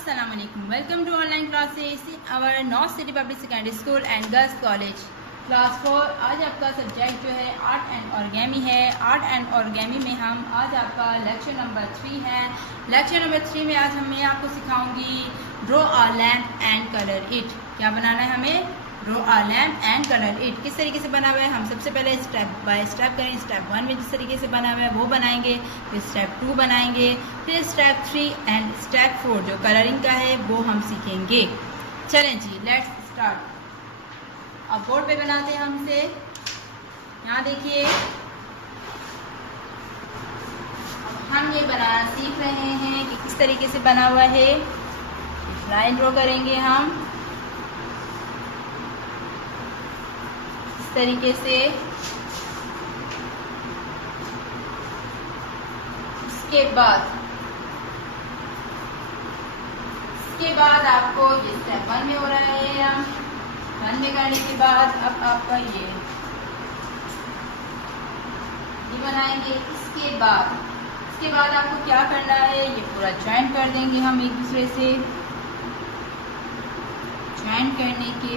Assalamualaikum. Welcome to online classes in our North City Public Secondary School and Girls College class 4। आज आपका subject जो है art and ऑर्गेमी है। Art and ऑर्गेमी में हम आज आपका लेक्चर नंबर 3 है। लेक्चर नंबर 3 में आज मैं आपको सिखाऊंगी draw a lamp and colour it. क्या बनाना है हमें? Draw a lamp and colour it. किस तरीके से बना हुआ है हम सबसे पहले स्टेप बाय स्टेप करें। स्टेप 1 में जिस तरीके से बना हुआ है वो बनाएंगे, फिर स्टेप 2 बनाएंगे, फिर स्टेप 3 एंड स्टेप 4 जो कलरिंग का है वो हम सीखेंगे। चलें जी, लेट्स स्टार्ट। अब बोर्ड पे बनाते हैं हमसे। यहाँ देखिए, हम ये बनाना सीख रहे हैं कि किस तरीके से बना हुआ है। लाइन ड्रॉ करेंगे हम इस तरीके से। इसके बाद आपको ये स्टेप 1 में हो रहा है। हम 1 में करने के बाद अब आपका ये बनाएंगे। इसके बाद आपको क्या करना है, ये पूरा ज्वाइन कर देंगे हम एक दूसरे से। ज्वाइन करने के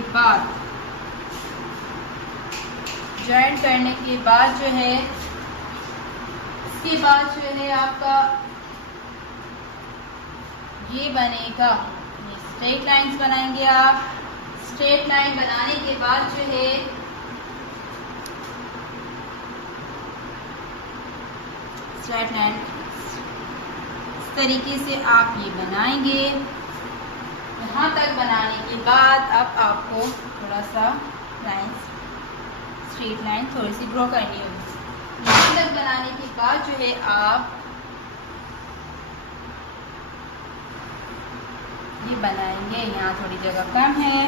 बाद जो है इसके बाद जो है आपका ये बनेगा। ये स्ट्रेट लाइंस बनाएंगे आप। स्ट्रेट लाइन बनाने के बाद जो है स्ट्रेट लाइन इस तरीके से आप ये बनाएंगे। यहाँ तक बनाने के बाद अब आपको थोड़ा सा लाइंस स्ट्रेट लाइन थोड़ी सी ड्रॉ करनी होगी। यहाँ तक बनाने के बाद जो है आप ये बनाएंगे। यहाँ थोड़ी जगह कम है।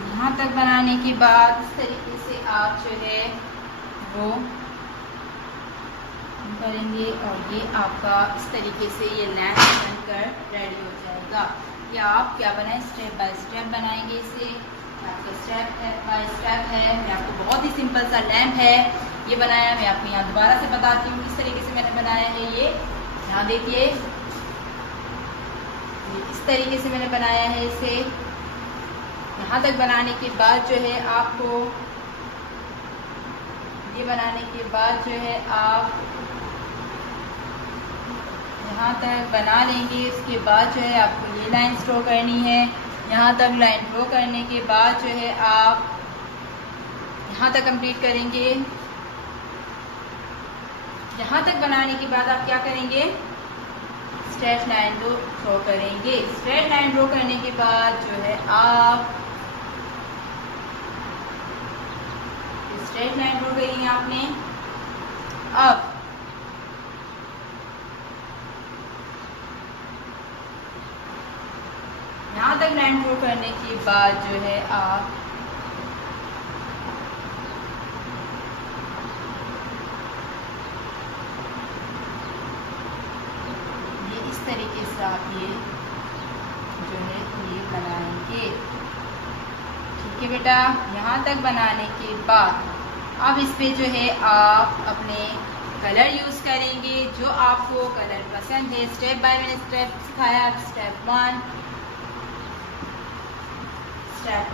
यहाँ तक बनाने के बाद इस तरीके से आप जो है वो करेंगे और ये आपका इस तरीके से ये लैम्प बनकर रेडी हो जाएगा। या आप क्या बनाएं, स्टेप बाय स्टेप बनाएंगे इसे। आपका स्टेप बाय स्टेप है। मैं आपको बहुत ही सिंपल सा लैम्प है ये बनाया। मैं आपको यहाँ दोबारा से बताती हूँ किस तरीके से मैंने बनाया है। ये यहाँ देखिए, इस तरीके से मैंने बनाया है इसे। यहाँ तक बनाने के बाद जो है आपको ये बनाने के बाद जो है आप यहाँ तक बना लेंगे। उसके बाद जो है आपको ये लाइन ड्रॉ करनी है। यहाँ तक लाइन ड्रॉ करने के बाद जो है आप यहाँ तक कंप्लीट करेंगे। यहाँ तक बनाने के बाद आप क्या करेंगे, स्ट्रेट लाइन ड्रॉ करेंगे। स्ट्रेट लाइन ड्रॉ करने के बाद जो है आप स्ट्रेट लाइन ड्रॉ करेंगे आपने। अब यहाँ तक लाइन ड्रॉ करने के बाद जो है आप ये इस तरीके से आप ये जो है ये बनाएंगे। ठीक है बेटा। यहाँ तक बनाने के बाद अब इस पे जो है आप अपने कलर यूज़ करेंगे जो आपको कलर पसंद है। स्टेप बाय मैंने स्टेप सिखाया। स्टेप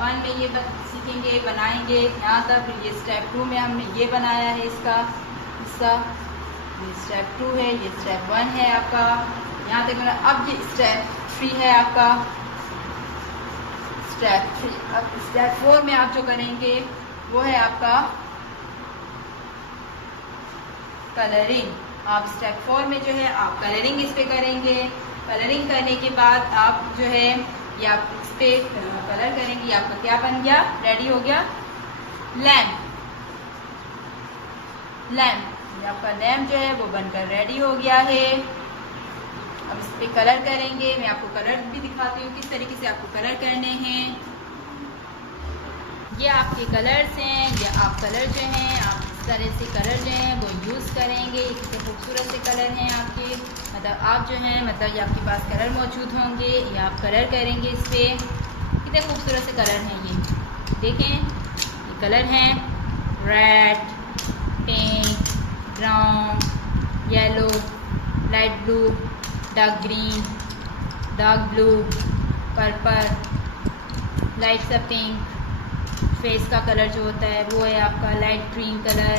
1 में ये सीखेंगे, बनाएंगे यहाँ तक। ये स्टेप 2 में हमने ये बनाया है इसका हिस्सा। ये स्टेप 2 है, ये स्टेप 1 है आपका। यहाँ तक बना। अब ये स्टेप 3 है आपका। स्टेप 3। अब स्टेप 4 में आप जो करेंगे वो है आपका कलरिंग। आप स्टेप 4 में जो है आप कलरिंग इस पे करेंगे। कलरिंग करने के बाद आप जो है ये आप इस पे कलर करेंगे। आपका क्या बन गया, रेडी हो गया लैम्प। ये आपका लैम्प जो है वो बनकर रेडी हो गया है। अब इस पे कलर करेंगे। मैं आपको कलर भी दिखाती हूँ किस तरीके से आपको कलर करने हैं। ये आपके कलर्स हैं। ये आप कलर जो हैं आप इस तरह से कलर जो हैं वो यूज़ करेंगे। कितने खूबसूरत से कलर हैं आपके, मतलब आप जो हैं मतलब ये आपके पास कलर मौजूद होंगे। ये आप कलर करेंगे इस पर। कितने खूबसूरत से कलर हैं ये देखें। ये कलर हैं red, pink, brown, yellow, light blue, dark green, dark blue, purple, light सा पिंक, फेस का कलर जो होता है वो है आपका लाइट ग्रीन कलर।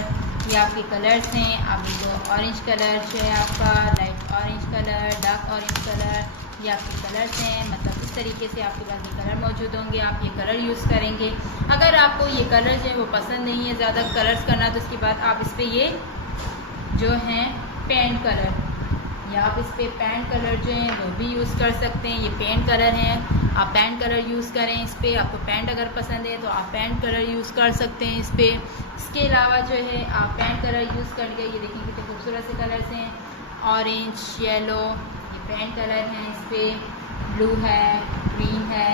ये आपके कलर्स हैं। आप इनको ऑरेंज कलर जो है आपका light orange colour, dark orange colour, ये आपके कलर्स हैं। मतलब इस तरीके से आपके पास ये कलर मौजूद होंगे। आप ये कलर यूज़ करेंगे। अगर आपको ये कलर जो है वो पसंद नहीं है ज़्यादा कलर्स करना, तो उसके बाद आप इस पर ये जो हैं पेंट कलर, या आप इस पर पेंट कलर जो है वो भी यूज़ कर सकते हैं। ये पेंट कलर हैं, आप पेंट कलर यूज़ करें इस पर। आपको पेंट अगर पसंद है तो आप पेंट कलर यूज़ कर सकते हैं इस पर। इसके अलावा जो है आप पेंट कलर यूज़ करके, ये देखिए कितने खूबसूरत से कलर्स हैं, ऑरेंज, येलो, ये पेंट कलर हैं इस पर। ब्लू है, ग्रीन है,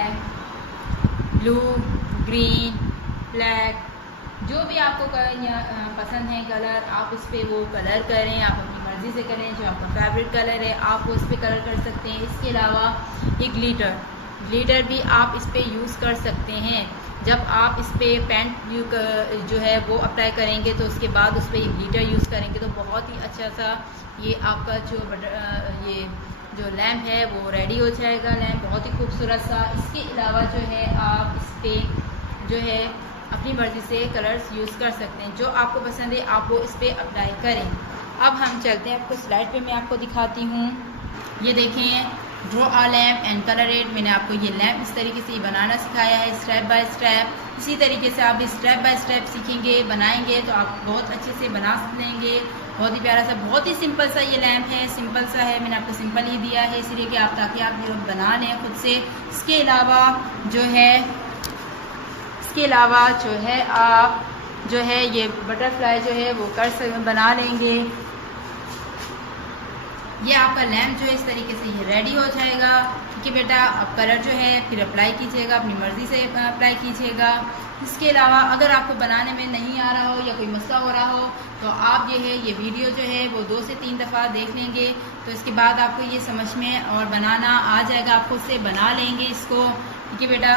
ब्लू, ग्रीन, ब्लैक, जो भी आपको पसंद है कलर, आप उस पर वो कलर करें। आप अपनी मर्ज़ी से करें, जो आपका फेवरेट कलर है आप उस पर कलर कर सकते हैं। इसके अलावा ये ग्लिटर भी आप इस पर यूज़ कर सकते हैं। जब आप इस पर पेंट जो है वो अप्लाई करेंगे तो उसके बाद उस पर ग्लिटर यूज़ करेंगे तो बहुत ही अच्छा सा ये आपका ये जो लैम्प है वो रेडी हो जाएगा। लैम्प बहुत ही खूबसूरत सा। इसके अलावा जो है आप इस पर जो है अपनी मर्ज़ी से कलर्स यूज़ कर सकते हैं। जो आपको पसंद है आप वो इस पर अप्लाई करें। अब हम चलते हैं, आपको स्लाइड पे मैं आपको दिखाती हूँ। ये देखें, draw a lamp and colour it. मैंने आपको ये लैम्प इस तरीके से बनाना सिखाया है स्टेप बाय स्टेप। इसी तरीके से आप भी स्टेप बाय स्टेप सीखेंगे, बनाएंगे तो आप बहुत अच्छे से बना लेंगे। बहुत ही प्यारा सा, बहुत ही सिंपल सा ये लैम्प है। सिंपल सा है, मैंने आपको सिंपल ही दिया है इसलिए कि आप ताकि आप ये बना लें खुद से। इसके अलावा जो है आप जो है ये बटरफ्लाई जो है वो बना लेंगे। ये आपका लैम्प जो है इस तरीके से ये रेडी हो जाएगा। ठीक है बेटा, अब कलर जो है फिर अप्लाई कीजिएगा, अपनी मर्ज़ी से अप्लाई कीजिएगा। इसके अलावा अगर आपको बनाने में नहीं आ रहा हो या कोई मसला हो रहा हो तो आप ये वीडियो जो है वो 2 से 3 दफ़ा देख लेंगे, तो इसके बाद आपको ये समझ में और बनाना आ जाएगा। आप खुद से बना लेंगे इसको। ठीक है बेटा,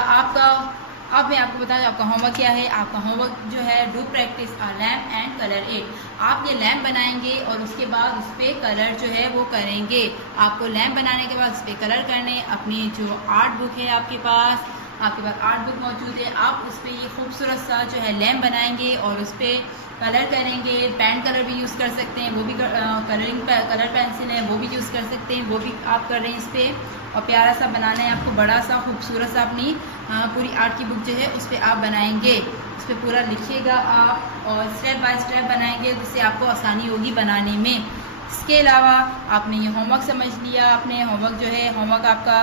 अब मैं आपको बता दूं आपका होमवर्क क्या है। आपका होमवर्क जो है do practice a lamp and colour it. आप ये लैम्प बनाएंगे और उसके बाद उस पर कलर जो है वो करेंगे। आपको लैम्प बनाने के बाद उस पर कलर करने। अपनी जो आर्ट बुक है आपके पास आर्ट बुक मौजूद है, आप उस पर ये खूबसूरत सा जो है लैम्प बनाएंगे और उस पर कलर करेंगे। पेंट कलर भी यूज़ कर सकते हैं, वो भी कलर पेंसिल है वो भी यूज़ कर सकते हैं, वो भी आप कर रहे हैं इस पर। और प्यारा सा बनाना है आपको, बड़ा सा खूबसूरत सा अपनी पूरी आर्ट की बुक जो है उस पर आप बनाएंगे। उस पर पूरा लिखिएगा आप और स्टेप बाय स्टेप बनाएंगे, जिससे आपको आसानी होगी बनाने में। इसके अलावा आपने ये होमवर्क समझ लिया। आपने होमवर्क जो है आपका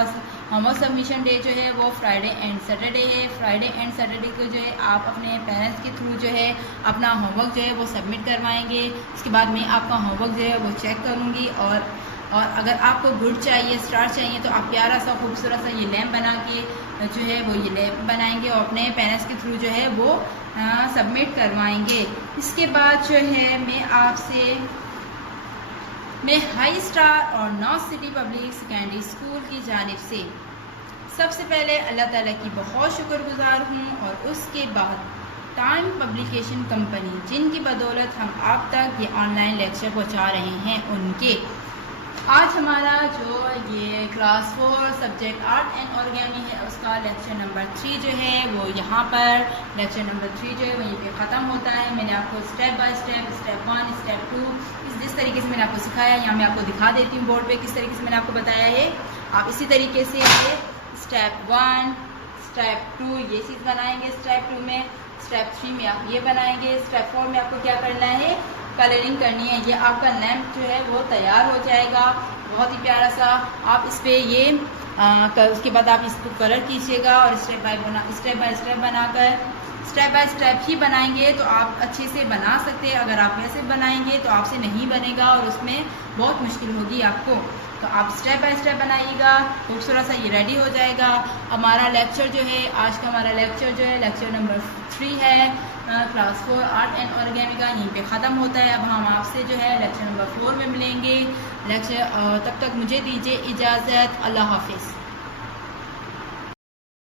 होमवर्क सबमिशन डे जो है वो फ्राइडे एंड सैटरडे है। फ्राइडे एंड सैटरडे को जो है आप अपने पेरेंट्स के थ्रू जो है अपना होमवर्क जो है वो सबमिट करवाएंगे। उसके बाद मैं आपका होमवर्क जो है वो चेक करूँगी और अगर आपको गुड चाहिए, स्टार चाहिए, तो आप प्यारा सा खूबसूरत सा ये लैम्प बना के जो है वो ये लैम्प बनाएंगे और अपने पेरेंट्स के थ्रू जो है वो सबमिट करवाएंगे। इसके बाद जो है मैं हाई स्टार और north city public secondary school की जानिब से सबसे पहले अल्लाह ताला की बहुत शुक्रगुजार हूँ और उसके बाद टाइम पब्लिकेशन कंपनी जिनकी बदौलत हम आप तक ये ऑनलाइन लेक्चर पहुँचा रहे हैं उनके। आज हमारा जो ये क्लास 4 सब्जेक्ट आर्ट एंड ऑर्गेनी है उसका लेक्चर नंबर 3 जो है वो यहाँ पर लेक्चर नंबर 3 जो है वहीं पे ख़त्म होता है। मैंने आपको step by step, step 1, step 2 जिस तरीके से मैंने आपको सिखाया, यहाँ मैं आपको दिखा देती हूँ बोर्ड पे किस तरीके से मैंने आपको बताया है। आप इसी तरीके से स्टेप 1, स्टेप 2 ये चीज़ बनाएंगे, स्टेप 2 में, स्टेप 3 में आप ये बनाएंगे, स्टेप 4 में आपको क्या करना है, कलरिंग करनी है। ये आपका लैम्प जो है वो तैयार हो जाएगा, बहुत ही प्यारा सा। आप इस पर उसके बाद आप इसको कलर कीजिएगा और स्टेप बाय स्टेप बनाकर स्टेप बाय स्टेप ही बनाएंगे तो आप अच्छे से बना सकते हैं। अगर आप वैसे बनाएंगे तो आपसे नहीं बनेगा और उसमें बहुत मुश्किल होगी आपको। तो आप स्टेप बाय स्टेप बनाइएगा, खूबसूरत सा ये रेडी हो जाएगा। हमारा लेक्चर जो है आज का हमारा लेक्चर जो है लेक्चर नंबर 3 है क्लास 4 आर्ट एंड ऑर्गेनी का, यहीं पे ख़त्म होता है। अब हम आपसे जो है लेक्चर नंबर 4 में मिलेंगे। तब तक मुझे दीजिए इजाज़त। अल्लाह हाफिज़।